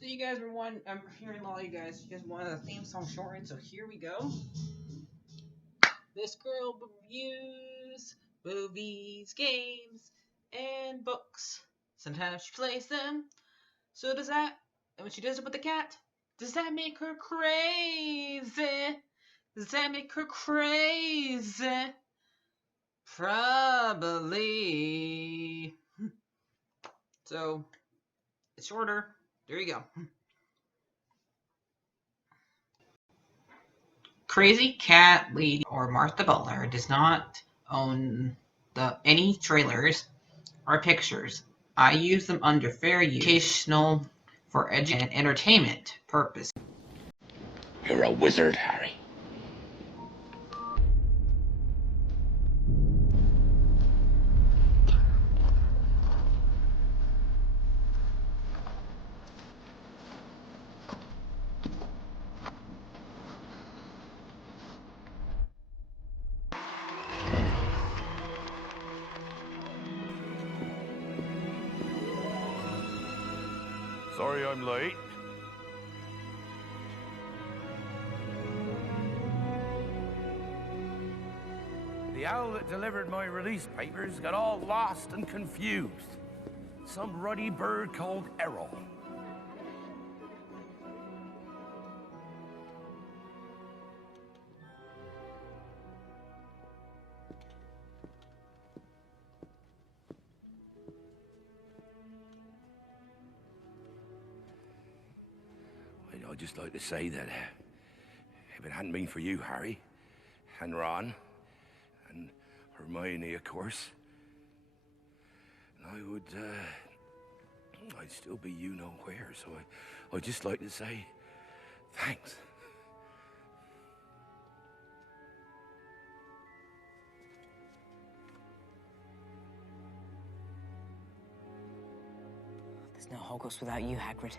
So you guys were I'm hearing a lot of you guys wanted a theme song shortened, so here we go. This girl reviews movies, games, and books. Sometimes she plays them. So does that, and when she does it with the cat, does that make her crazy? Does that make her crazy? Probably. So, it's shorter. There you go. Crazycatlady or Martha Butler does not own any trailers or pictures. I use them under fair use, educational, for education and entertainment purposes. You're a wizard, Harry. Sorry I'm late. The owl that delivered my release papers got all lost and confused. Some ruddy bird called Errol. I'd just like to say that if it hadn't been for you, Harry, and Ron, and Hermione, of course, I'd still be you nowhere. So I'd just like to say thanks. There's no Hogwarts without you, Hagrid.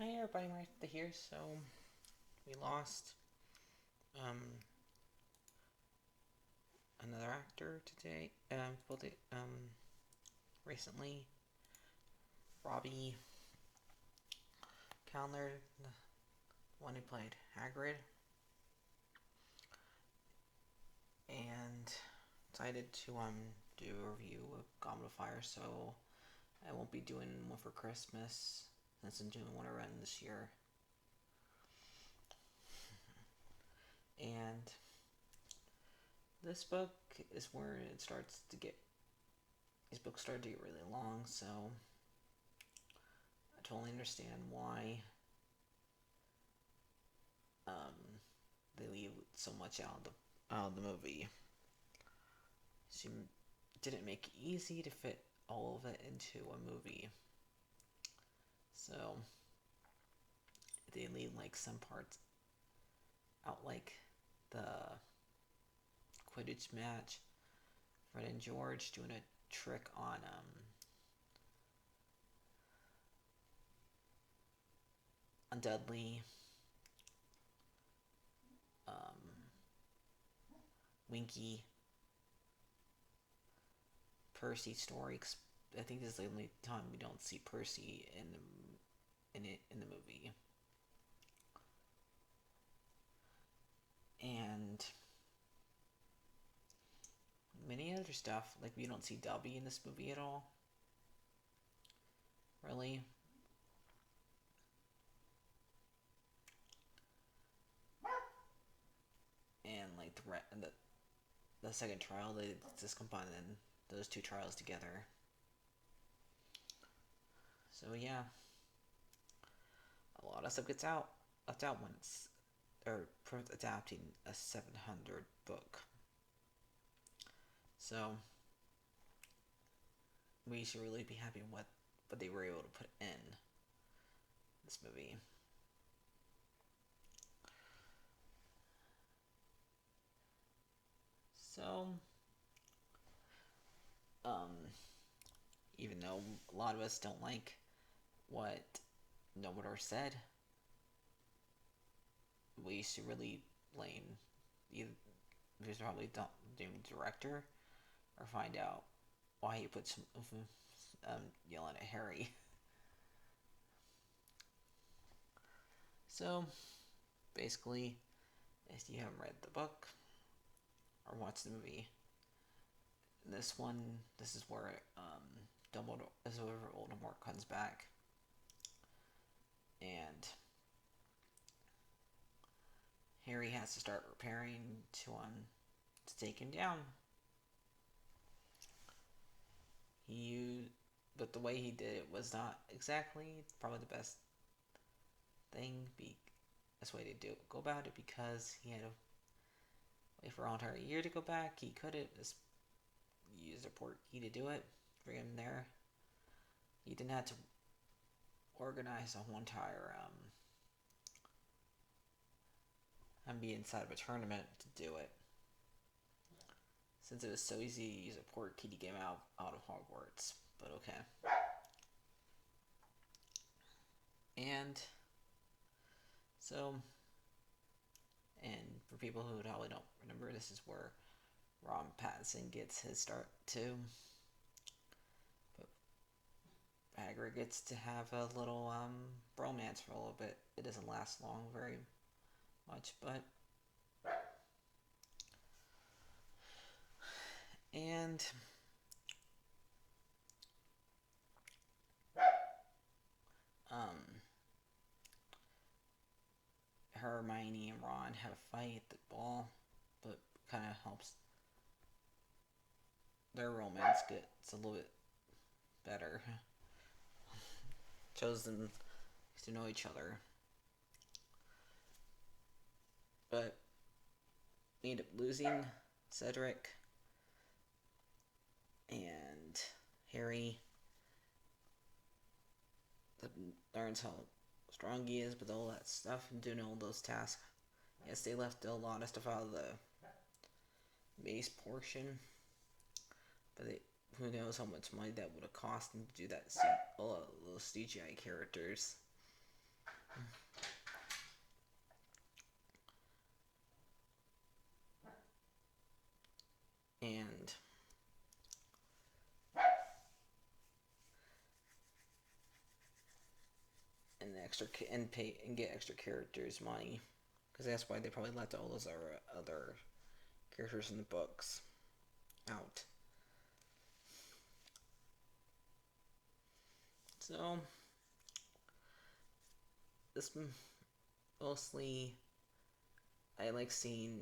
Hi everybody, Martha here. So we lost another actor today. Recently, Robbie Coltrane, the one who played Hagrid, and decided to do a review of Goblet of Fire. So I won't be doing one for Christmas since I'm doing one around this year. And this book is where it starts to get. These books start to get really long, so I totally understand why they leave so much out of the movie. She didn't make it easy to fit all of it into a movie, so they leave like some parts out, like the Quidditch match, Fred and George doing a trick on Dudley, Winky, Percy's story. I think this is the only time we don't see Percy in in the movie. And many other stuff, like we don't see Dobby in this movie at all. Really. And like the second trial, they just combine those two trials together. So yeah, a lot of stuff gets left out when it's adapting a 700 book. So we should really be happy with what they were able to put in this movie. So, even though a lot of us don't like what Dumbledore said, we should really blame either there's probably director, or find out why he put some yelling at Harry. So, basically, if you haven't read the book or watched the movie, this is where Voldemort comes back, and Harry has to start preparing to take him down. But the way he did it was not exactly probably the best way to go about it, because he had to wait for an entire year to go back. He couldn't just use a portkey to do it, bring him there. He didn't have to organize a whole entire and be inside of a tournament to do it, since it was so easy to use a portkey to get him out of Hogwarts. But okay. And so, and for people who probably don't remember, this is where Robert Pattinson gets his start too. But Hagrid gets to have a little bromance for a little bit. It doesn't last long very much, but and Hermione and Ron have a fight at the ball, but kind of helps their romance gets a little bit better. Shows them to know each other. But we end up losing Cedric, and Harry learns how strong he is with all that stuff and doing all those tasks. Yes, they left a lot of stuff out of the base portion, but who knows how much money that would have cost them to do that. All of those CGI characters. And get extra characters money, because that's why they probably left all those other characters in the books out. So this mostly, I like seeing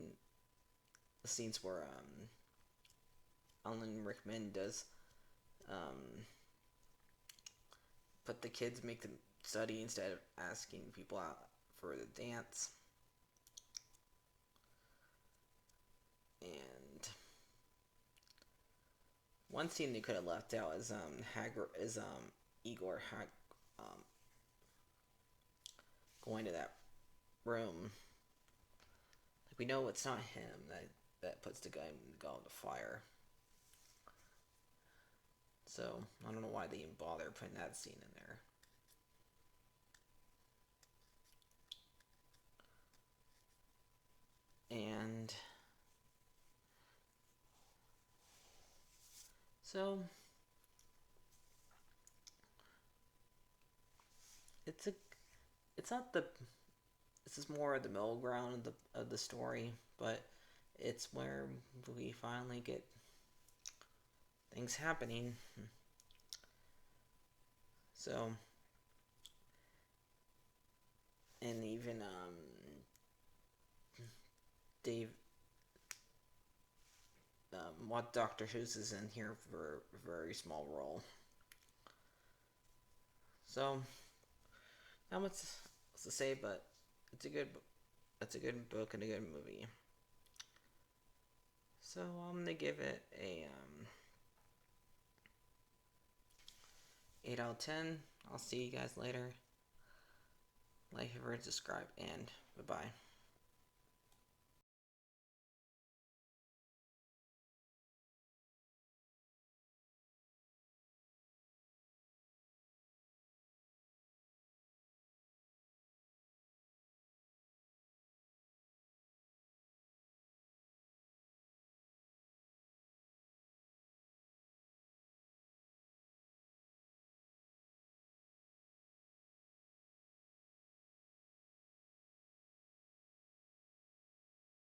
the scenes where Alan Rickman does but the kids make them study instead of asking people out for the dance. And one scene they could have left out is Igor going to that room. Like, we know it's not him that puts the guy in the fire. So I don't know why they even bother putting that scene in there. And so it's a it's not the this is more the middle ground of the story, but it's where we finally get things happening. So, and even Dave, what Doctor Who's is in here for a very small role. So, not much else to say, but it's a good book and a good movie. So I'm gonna give it a 8 out of 10. I'll see you guys later. Like, favorite, subscribe, and bye bye.